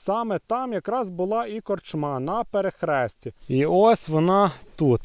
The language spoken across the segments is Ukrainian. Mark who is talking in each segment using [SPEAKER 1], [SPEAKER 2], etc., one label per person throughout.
[SPEAKER 1] Саме там якраз була і корчма на перехресті. І ось вона тут.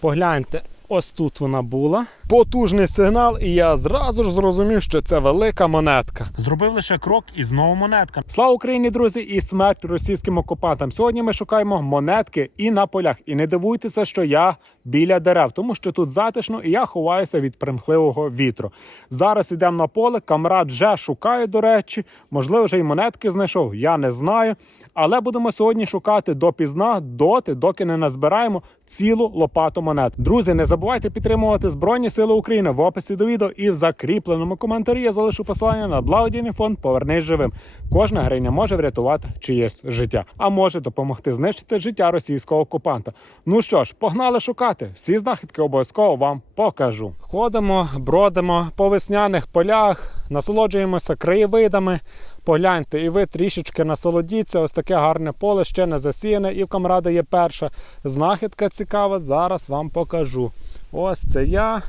[SPEAKER 1] Погляньте, ось тут вона була. Потужний сигнал, і я зразу ж зрозумів, що це велика монетка. Зробив лише крок і знову монетка. Слава Україні, друзі, і смерть російським окупантам. Сьогодні ми шукаємо монетки і на полях. І не дивуйтеся, що я біля дерев, тому що тут затишно і я ховаюся від примхливого вітру. Зараз йдемо на поле. Камрад вже шукає, до речі. Можливо, вже й монетки знайшов. Я не знаю. Але будемо сьогодні шукати допізна, доти, доки не назбираємо цілу лопату монет. Друзі, не забувайте підтримувати Збройні Сили України в описі до відео і в закріпленому коментарі я залишу посилання на благодійний фонд Повернись живим. Кожна гривня може врятувати чиєсь життя, а може допомогти знищити життя російського окупанта. Ну що ж, погнали шукати. Всі знахідки обов'язково вам покажу. Ходимо, бродимо по весняних полях, насолоджуємося краєвидами. Погляньте, і ви трішечки насолодіться. Ось таке гарне поле, ще не засіяне, і в камради є перша знахідка цікава. Зараз вам покажу. Ось це я,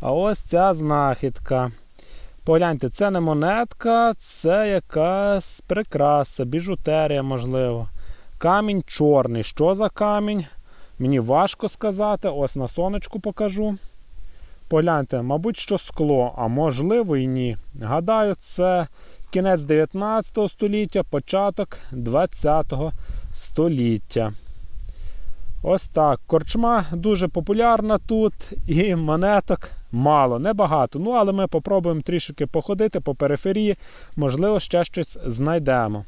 [SPEAKER 1] а ось ця знахідка. Погляньте, це не монетка, це якась прикраса, біжутерія, можливо. Камінь чорний. Що за камінь? Мені важко сказати. Ось на сонечку покажу. Погляньте, мабуть, що скло, а можливо і ні. Гадаю, це кінець 19 століття, початок 20 століття. Ось так. Корчма дуже популярна тут, і монеток мало, небагато. Ну, але ми попробуємо трішки походити по периферії, можливо, ще щось знайдемо.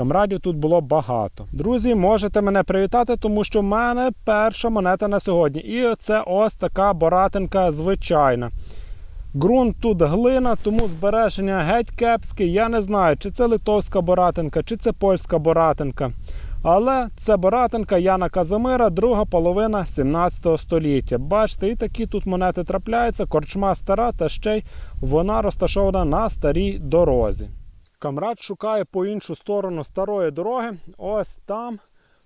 [SPEAKER 1] Камрадів тут було багато. Друзі, можете мене привітати, тому що в мене перша монета на сьогодні. І це ось така боратинка звичайна. Ґрунт тут глина, тому збереження геть кепське. Я не знаю, чи це литовська боратинка, чи це польська боратинка. Але це боратинка Яна Казимира, друга половина 17 століття. Бачите, і такі тут монети трапляються. Корчма стара, та ще й вона розташована на старій дорозі. Камрад шукає по іншу сторону старої дороги. Ось там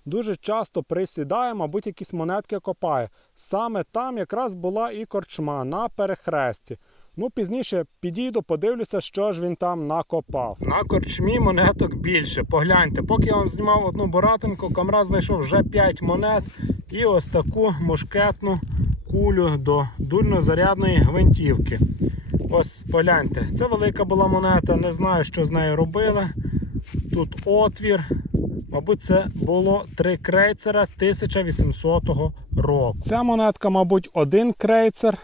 [SPEAKER 1] дуже часто присідає, мабуть, якісь монетки копає. Саме там якраз була і корчма на перехресті. Ну, пізніше підійду, подивлюся, що ж він там накопав. На корчмі монеток більше. Погляньте, поки я вам знімав одну боратинку, камрад знайшов вже 5 монет і ось таку мушкетну кулю до дульнозарядної гвинтівки. Ось погляньте, це велика була монета, не знаю, що з нею робили. Тут отвір. Мабуть, це було три крейцера 1800 року. Ця монетка, мабуть, один крейцер.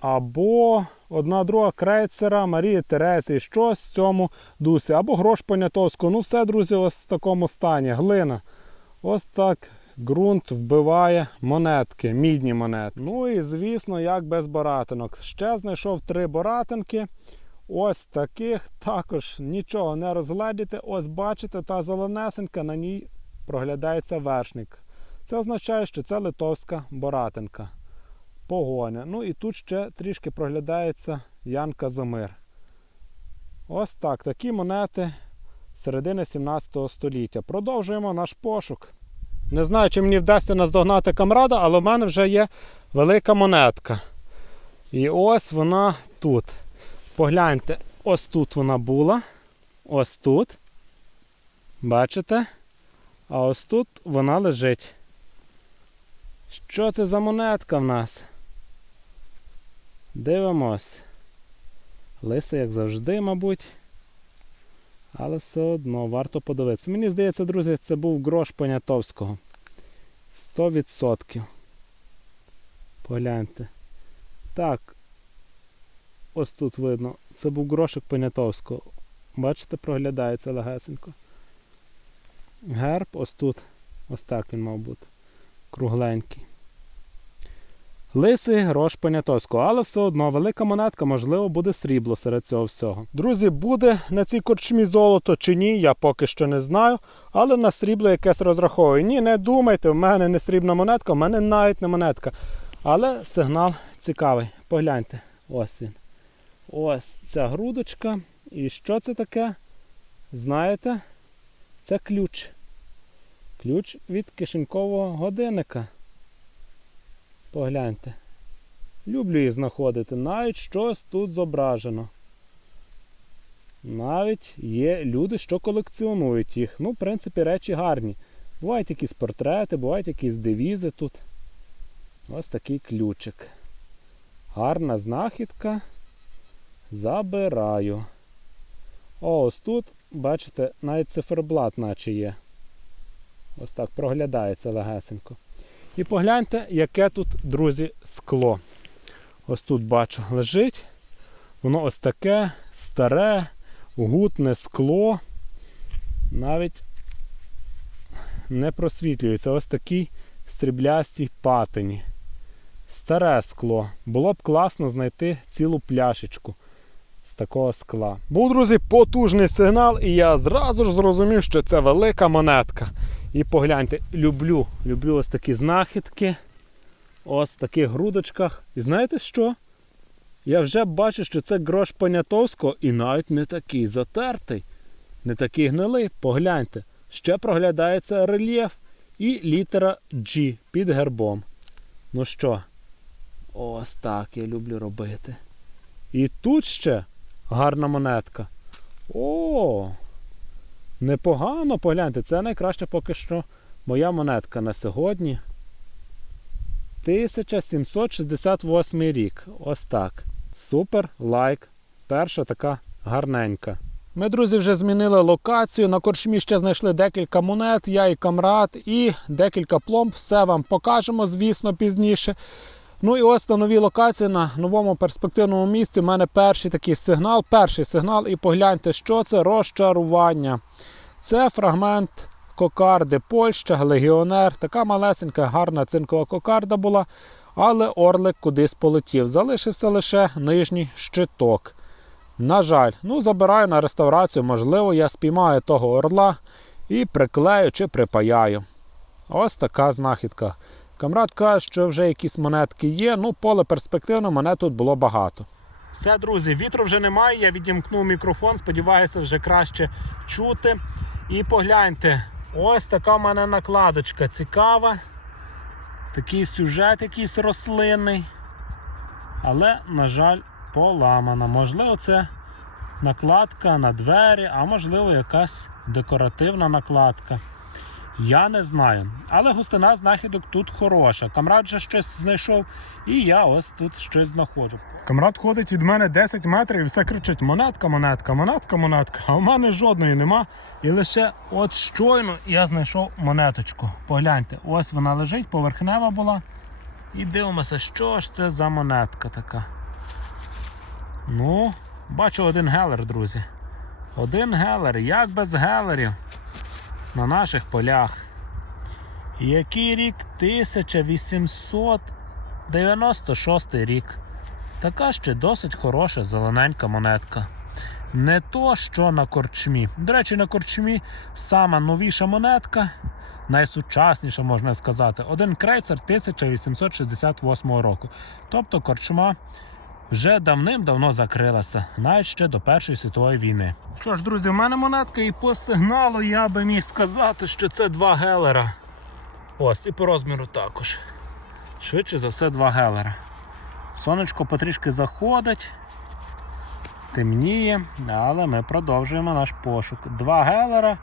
[SPEAKER 1] Або одна друга крейцера Марії Тересі, щось в цьому дусі. Або грош понятовського. Ну, все, друзі, ось в такому стані. Глина. Ось так ґрунт вбиває монетки, мідні монети. Ну і звісно, як без боратинок. Ще знайшов три боратинки. Ось таких також нічого не розгледіти. Ось бачите, та зеленесенька, на ній проглядається вершник. Це означає, що це литовська боратинка. Погоня. Ну і тут ще трішки проглядається Ян Казимир. Ось так. Такі монети середини 17 століття. Продовжуємо наш пошук. Не знаю, чи мені вдасться наздогнати камрада, але в мене вже є велика монетка. І ось вона тут. Погляньте, ось тут вона була. Ось тут. Бачите? А ось тут вона лежить. Що це за монетка в нас? Дивимось. Лиса, як завжди, мабуть. Але все одно варто подивитися. Мені здається, друзі, це був грош Понятовського. 100%. Погляньте. Так. Ось тут видно. Це був грошик Понятовського. Бачите, проглядається легесенько. Герб ось тут. Ось так він мав бути. Кругленький. Лисий грош Понятовського, але все одно велика монетка, можливо, буде срібло серед цього всього. Друзі, буде на цій корчмі золото чи ні, я поки що не знаю. Але на срібло якесь розраховую. Ні, не думайте, в мене не срібна монетка, в мене навіть не монетка. Але сигнал цікавий. Погляньте, ось він. Ось ця грудочка. І що це таке? Знаєте? Це ключ. Ключ від кишенькового годинника. Погляньте. Люблю їх знаходити. Навіть щось тут зображено. навіть є люди, що колекціонують їх. Ну, в принципі, речі гарні. Бувають якісь портрети, бувають якісь девізи тут. Ось такий ключик. Гарна знахідка. Забираю. О, ось тут, бачите, навіть циферблат наче є. Ось так проглядається легесенько. І погляньте, яке тут, друзі, скло. Ось тут бачу, лежить. Воно ось таке старе, гутне скло. Навіть не просвітлюється. Ось такий стріблястій патині. Старе скло. Було б класно знайти цілу пляшечку з такого скла. Був, друзі, потужний сигнал, і я зразу ж зрозумів, що це велика монетка. І погляньте, люблю, люблю ось такі знахідки. Ось в таких грудочках. І знаєте що? Я вже бачу, що це грош Понятовського і навіть не такий затертий, не такий гнилий. Погляньте. Ще проглядається рельєф і літера G під гербом. Ну що, ось так я люблю робити. І тут ще гарна монетка. О! Непогано погляньте, це найкраща поки що моя монетка на сьогодні. 1768 рік. Ось так. Супер лайк. Перша така гарненька. Ми, друзі, вже змінили локацію. На корчмі ще знайшли декілька монет, я і камрад, і декілька пломб. Все вам покажемо, звісно, пізніше. Ну і ось на новій локації, на новому перспективному місці. У мене перший такий сигнал. Перший сигнал. І погляньте, що це розчарування. Це фрагмент кокарди Польща, легіонер. Така малесенька, гарна цинкова кокарда була. Але орлик кудись полетів. Залишився лише нижній щиток. На жаль, ну забираю на реставрацію, можливо, я спіймаю того орла і приклею чи припаяю. Ось така знахідка. Камрад каже, що вже якісь монетки є, ну поле перспективне, мене тут було багато. Все, друзі, вітру вже немає, я відімкнув мікрофон, сподіваюся, вже краще чути. І погляньте, ось така в мене накладочка цікава. Такий сюжет якийсь рослинний. Але, на жаль, поламана. Можливо, це накладка на двері, а можливо, якась декоративна накладка. Я не знаю. Але густина знахідок тут хороша. Камрад вже щось знайшов, і я ось тут щось знаходжу. Камрад ходить від мене 10 метрів і все кричить: монетка, монетка, монетка, монетка. А в мене жодної нема. І лише от щойно я знайшов монеточку. Погляньте, ось вона лежить, поверхнева була. І дивимося, що ж це за монетка така. Ну, бачу один гелер, друзі. Один гелер, як без гелерів на наших полях. Який рік? 1896 рік. Така ще досить хороша зелененька монетка. Не то, що на корчмі. До речі, на корчмі сама новіша монетка, найсучасніша, можна сказати, один крейцер 1868 року. Тобто корчма вже давним-давно закрилася, навіть ще до Першої світової війни. Що ж, друзі, в мене монетка, і по сигналу я би міг сказати, що це два гелера. Ось, і по розміру також. Швидше за все, два гелера. Сонечко потрішки заходить, темніє, але ми продовжуємо наш пошук. Два гелера.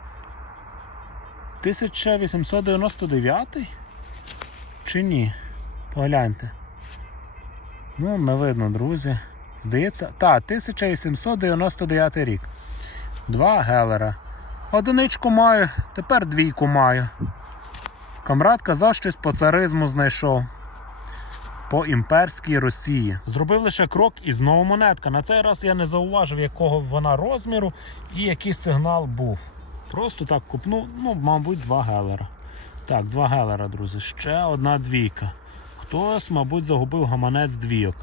[SPEAKER 1] 1899 чи ні? Погляньте. Ну, не видно, друзі. Здається, так, 1899 рік. Два гелера. Одиничку маю, тепер двійку маю. Камрад казав, щось по царизму знайшов. По імперській Росії. Зробив лише крок і знову монетка. На цей раз я не зауважив, якого вона розміру і який сигнал був. Просто так купнув, ну, мабуть, два гелера. Так, два гелера, друзі. Ще одна двійка. Хтось, мабуть, загубив гаманець двійок.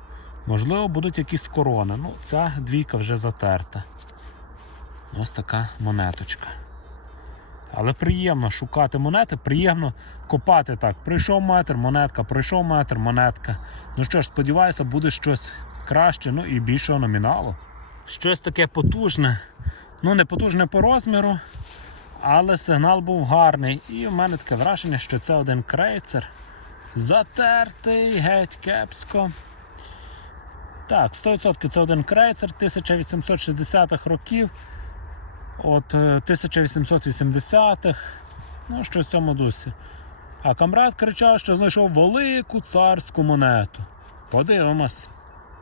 [SPEAKER 1] Можливо, будуть якісь корони. Ну, ця двійка вже затерта. Ось така монеточка. Але приємно шукати монети, приємно копати так. Прийшов метр, монетка, прийшов метр, монетка. Ну що ж, сподіваюся, буде щось краще, ну і більшого номіналу. Щось таке потужне. Ну, не потужне по розміру, але сигнал був гарний. І в мене таке враження, що це один крейцер. Затертий, геть кепсько. Так, 100% це один крейцер 1860-х років. от е, 1880-х, ну щось в цьому дусі. А камрад кричав, що знайшов велику царську монету. Подивимось.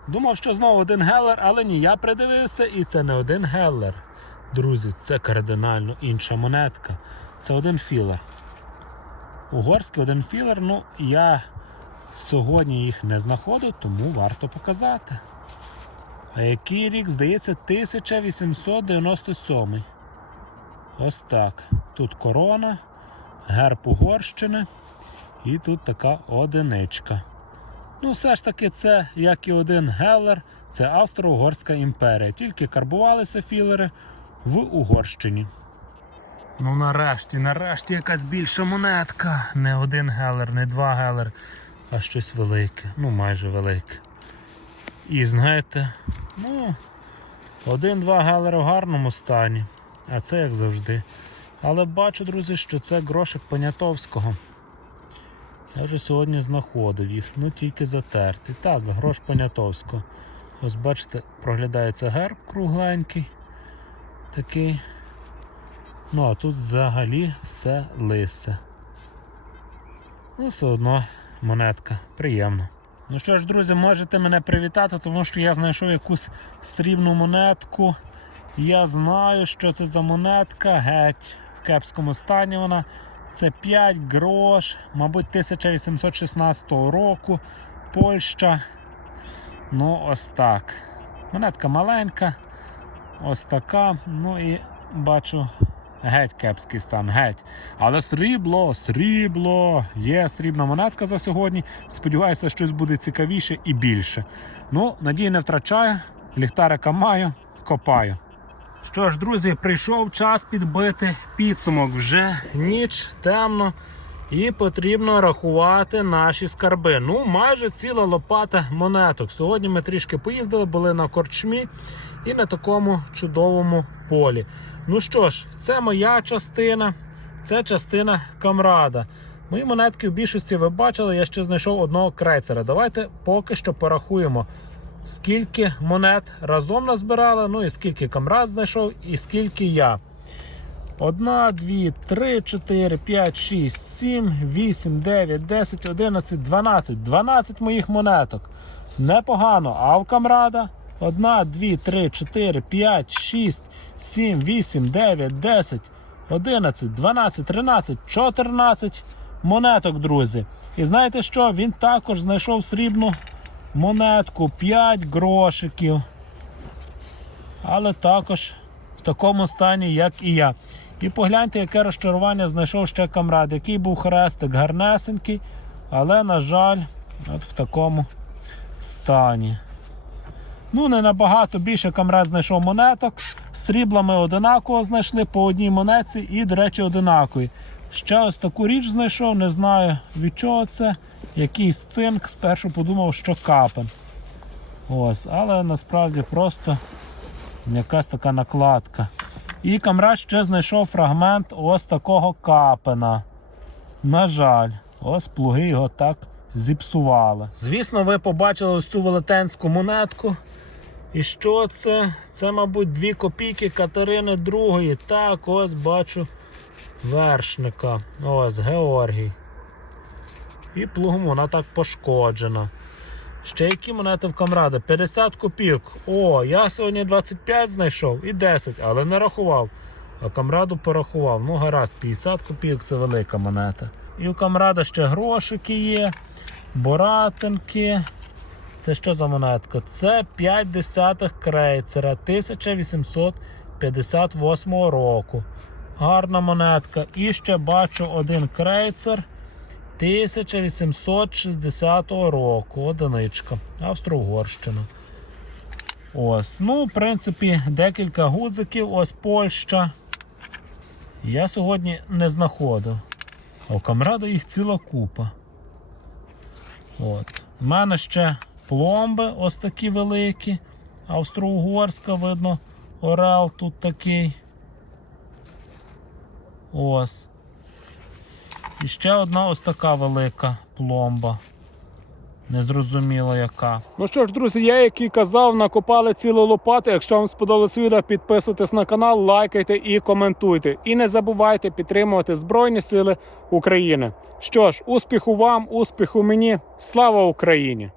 [SPEAKER 1] Думав, що знову один гелер, але ні, я придивився, і це не один гелер. Друзі, це кардинально інша монетка. Це один філер. Угорський один філер, ну я сьогодні їх не знаходив, тому варто показати. А який рік, здається, 1897. Ось так. Тут корона, герб Угорщини і тут така одиничка. Ну, все ж таки, це, як і один Геллер, це Австро-Угорська імперія. Тільки карбувалися філери в Угорщині. Ну, нарешті, нарешті якась більша монетка. Не один Геллер, не два Геллер, а щось велике. Ну, майже велике. І знаєте, ну, один-два Геллер у гарному стані, а це як завжди. Але бачу, друзі, що це грошик Понятовського. Я вже сьогодні знаходив їх, ну тільки затерти. Так, грош Понятовського. Ось бачите, проглядається герб кругленький. Такий. Ну, а тут взагалі все лисе. Ну, все одно монетка. Приємно. Ну що ж, друзі, можете мене привітати, тому що я знайшов якусь срібну монетку. Я знаю, що це за монетка, геть в кепському стані вона. Це 5 грош, мабуть, 1816 року. Польща. Ну, ось так. Монетка маленька. Ось така. Ну і бачу геть кепський стан, геть. Але срібло, срібло. Є срібна монетка за сьогодні. Сподіваюся, щось буде цікавіше і більше. Ну, надії не втрачаю. Ліхтарика маю, копаю. Що ж, друзі, прийшов час підбити підсумок. Вже ніч, темно, і потрібно рахувати наші скарби. Ну, майже ціла лопата монеток. Сьогодні ми трішки поїздили, були на корчмі і на такому чудовому полі. Ну що ж, це моя частина, це частина камрада. Мої монетки в більшості ви бачили, я ще знайшов одного крейцера. Давайте поки що порахуємо скільки монет разом назбирали, ну і скільки камрад знайшов, і скільки я. 1, 2, 3, 4, 5, 6, 7, 8, 9, 10, 11, 12. 12 моїх монеток. Непогано. А в камрада 1, 2, 3, 4, 5, 6, 7, 8, 9, 10, 11, 12, 13, 14 монеток, друзі. І знаєте що? Він також знайшов срібну монетку 5 грошиків. Але також в такому стані, як і я. І погляньте, яке розчарування знайшов ще камрад, який був хрестик гарнесенький, але, на жаль, от в такому стані. Ну, не набагато більше камрад знайшов монеток. Срібла ми одинаково знайшли по одній монетці і, до речі, одинакові. Ще ось таку річ знайшов, не знаю від чого це. Якийсь цинк, спершу подумав, що капен. Ось, але насправді просто якась така накладка. І камрад ще знайшов фрагмент ось такого капена. На жаль, ось плуги його так зіпсували. Звісно, ви побачили ось цю велетенську монетку. І що це? Це, мабуть, дві копійки Катерини II. Так, ось бачу вершника. Ось Георгій. І плугом вона так пошкоджена. Ще які монети в камради? 50 копійок. О, я сьогодні 25 знайшов і 10, але не рахував. А камраду порахував. Ну, гаразд, 50 копійок це велика монета. І у камрада ще грошики є, боратинки. Це що за монетка? Це 5 десятих крейцера 1858 року. Гарна монетка. І ще бачу один крейцер 1860 року. Одиничка. Австро-Угорщина. Ось. Ну, в принципі, декілька гудзиків. Ось Польща. Я сьогодні не знаходив. А у камрада їх ціла купа. От. У мене ще пломби ось такі великі. Австро-Угорська, видно, Орел тут такий. Ось. І ще одна ось така велика пломба.
[SPEAKER 2] Незрозуміло яка.
[SPEAKER 1] Ну що ж, друзі, я як і казав, накопали цілу лопату. Якщо вам сподобалось відео, підписуйтесь на канал, лайкайте і коментуйте. І не забувайте підтримувати Збройні Сили України. Що ж, успіху вам, успіху мені. Слава Україні!